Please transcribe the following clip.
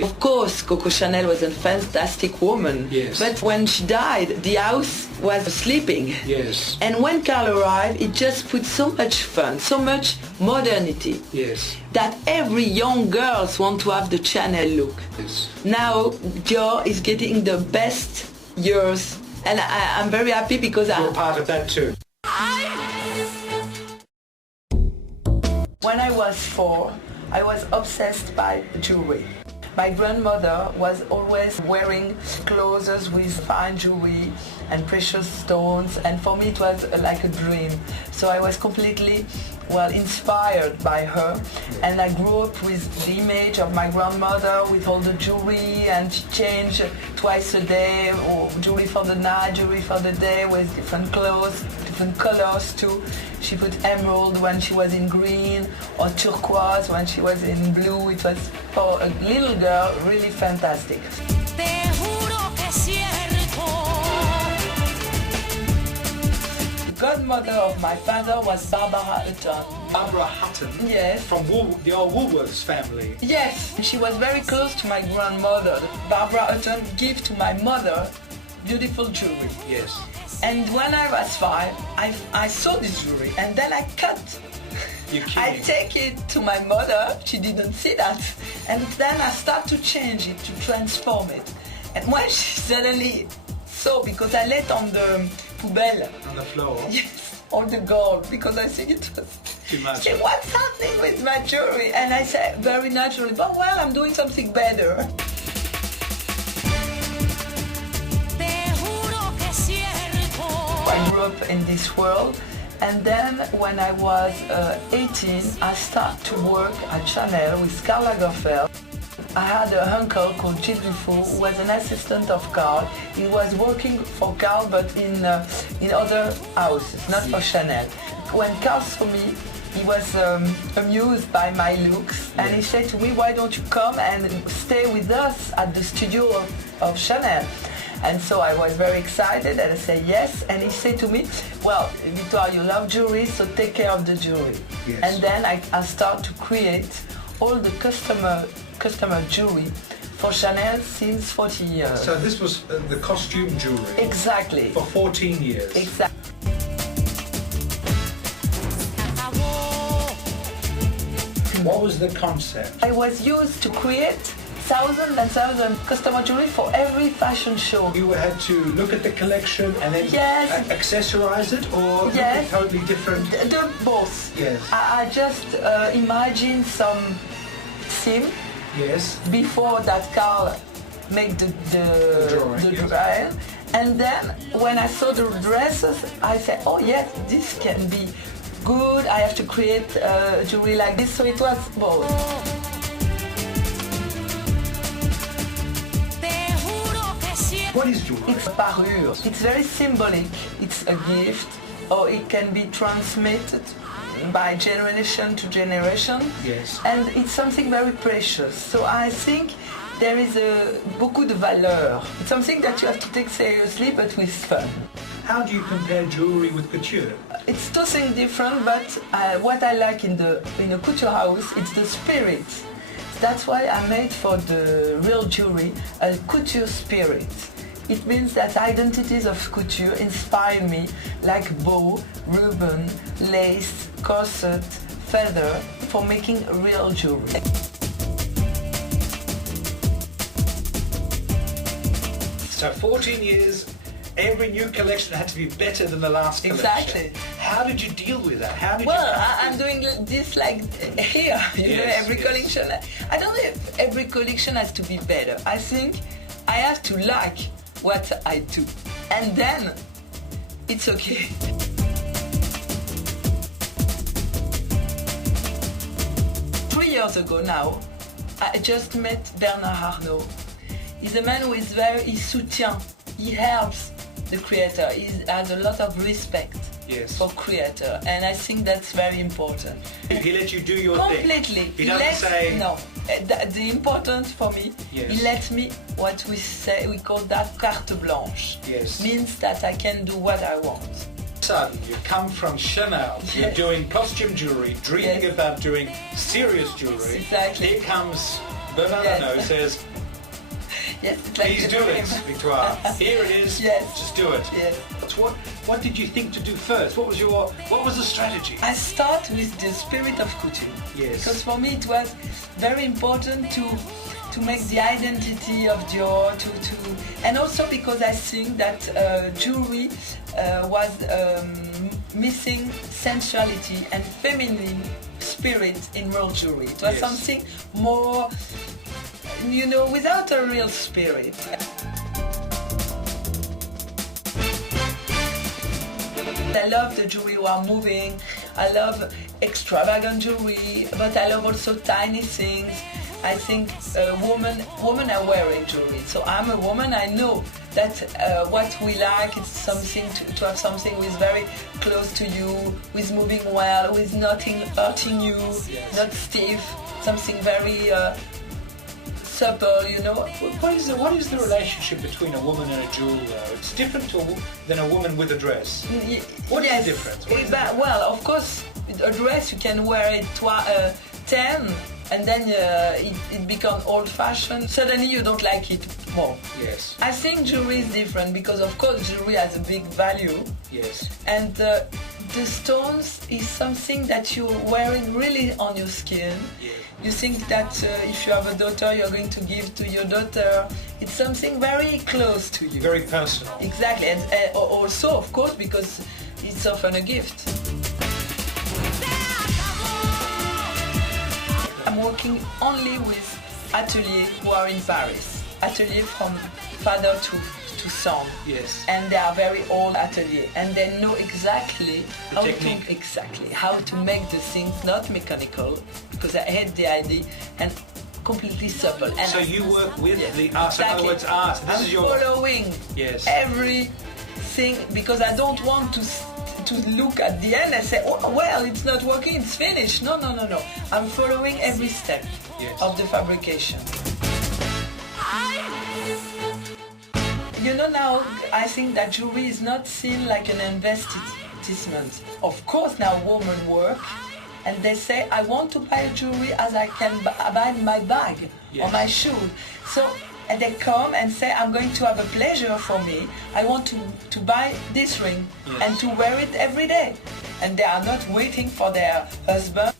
Of course, Coco Chanel was a fantastic woman. Yes. But when she died, the house was sleeping. Yes. And when Carl arrived, it just put so much fun, so much modernity. Yes. That every young girls want to have the Chanel look. Yes. Now Dior is getting the best years, and I'm very happy because You're part of that too. When I was 4, I was obsessed by jewelry. My grandmother was always wearing clothes with fine jewelry and precious stones, and for me it was like a dream. So I was completely, inspired by her, and I grew up with the image of my grandmother with all the jewelry, and she changed twice a day, or jewelry for the night, jewelry for the day, with different clothes, different colors too. She put emerald when she was in green, or turquoise when she was in blue. It was, for a little girl, really fantastic. The godmother of my father was Barbara Hutton. Barbara Hutton? Yes. From the old Woolworths family? Yes. She was very close to my grandmother. Barbara Hutton gave to my mother beautiful jewelry. Yes. And when I was 5, I saw this jewelry, and then I cut. You're kidding. I take it to my mother, she didn't see that, and then I start to change it, to transform it. And when she suddenly saw, because I let on the poubelle. On the floor? Yes, all the gold, because I think it was too much. She said, what's happening with my jewelry? And I said very naturally, but I'm doing something better. I grew up in this world, and then when I was 18, I started to work at Chanel with Karl Lagerfeld. I had an uncle called Gilles Dufault, who was an assistant of Karl. He was working for Karl, but in other houses, not for Chanel. When Karl saw me, he was amused by my looks, and he said to me, why don't you come and stay with us at the studio of Chanel? And so I was very excited, and I said yes. And he said to me, well, Victoire, you love jewelry, so take care of the jewelry. Yes. And then I start to create all the customer jewelry for Chanel since 40 years. So this was the costume jewelry? Exactly. For 14 years? Exactly. What was the concept? I was used to create thousands and thousands of customer jewelry for every fashion show. You had to look at the collection and then accessorize it, or yes. Totally different? Both. Yes. I just imagine some theme. Yes. Before that Karl made the drawing. And then when I saw the dresses, I said, oh yes, this can be good. I have to create jewelry like this. So it was both. What is jewelry? It's a parure. It's very symbolic. It's a gift, or it can be transmitted by generation to generation. Yes. And it's something very precious. So I think there is beaucoup de valeur. It's something that you have to take seriously, but with fun. How do you compare jewelry with couture? It's two things different, but what I like in a couture house, it's the spirit. That's why I made for the real jewelry a couture spirit. It means that identities of couture inspire me, like bow, ribbon, lace, corset, feather, for making real jewelry. So 14 years, every new collection had to be better than the last collection. Exactly. How did you deal with that? How did I'm doing this like here, every collection. I don't know if every collection has to be better. I think I have to like what I do, and then it's okay. Years ago now, I just met Bernard Arnault. He's a man who is he soutient, he helps the creator, he has a lot of respect for creator, and I think that's very important. He let you do your thing? Completely. He doesn't say... No, the important for me, he lets me, what we call that carte blanche. Yes. Means that I can do what I want. Suddenly, you come from Chanel, you're doing costume jewelry, dreaming about doing serious jewelry. Exactly. Here comes Bernard Yes. Arnault says, Yes, it's like please a do it, dream. Victoire. Here it is. Yes. Just do it. Yes. What did you think to do first? What was the strategy? I start with the spirit of couture. Yes. Because for me it was very important to make the identity of Dior, and also because I think that jewelry was missing sensuality and feminine spirit in real jewelry. It was Yes. something more, without a real spirit. I love the jewelry who are moving. I love extravagant jewelry, but I love also tiny things. I think women are wearing jewelry. So I'm a woman. I know that what we like is something to have something with very close to you, with moving well, with nothing hurting you, Yes. not stiff. Something very supple, What is the relationship between a woman and a jewel, though? It's different than a woman with a dress. What is Yes. the difference? What is the Well, of course, a dress you can wear it 10, and then it becomes old-fashioned. Suddenly you don't like it more. Yes. I think jewelry is different because, of course, jewelry has a big value, Yes. and the stones is something that you're wearing really on your skin. Yeah. You think that if you have a daughter, you're going to give to your daughter. It's something very close to you. Very personal. Exactly, and also, of course, because it's often a gift. I'm working only with ateliers who are in Paris. Ateliers from father to son. Yes. And they are very old ateliers, and they know exactly The technique. how to make the things not mechanical, because I had the idea, and completely supple. And So you work with Yes, the art. So in other exactly. words, art. This I'm is your. following Yes. everything, because I don't want to look at the end and say, oh, well, it's not working, it's finished. No. I'm following every step Yes. of the fabrication. Now I think that jewelry is not seen like an investment. Of course, now women work and they say, I want to buy jewelry as I can buy my bag or Yes. my shoe. So and they come and say, I'm going to have a pleasure for me. I want to buy this ring Yes. and to wear it every day. And they are not waiting for their husband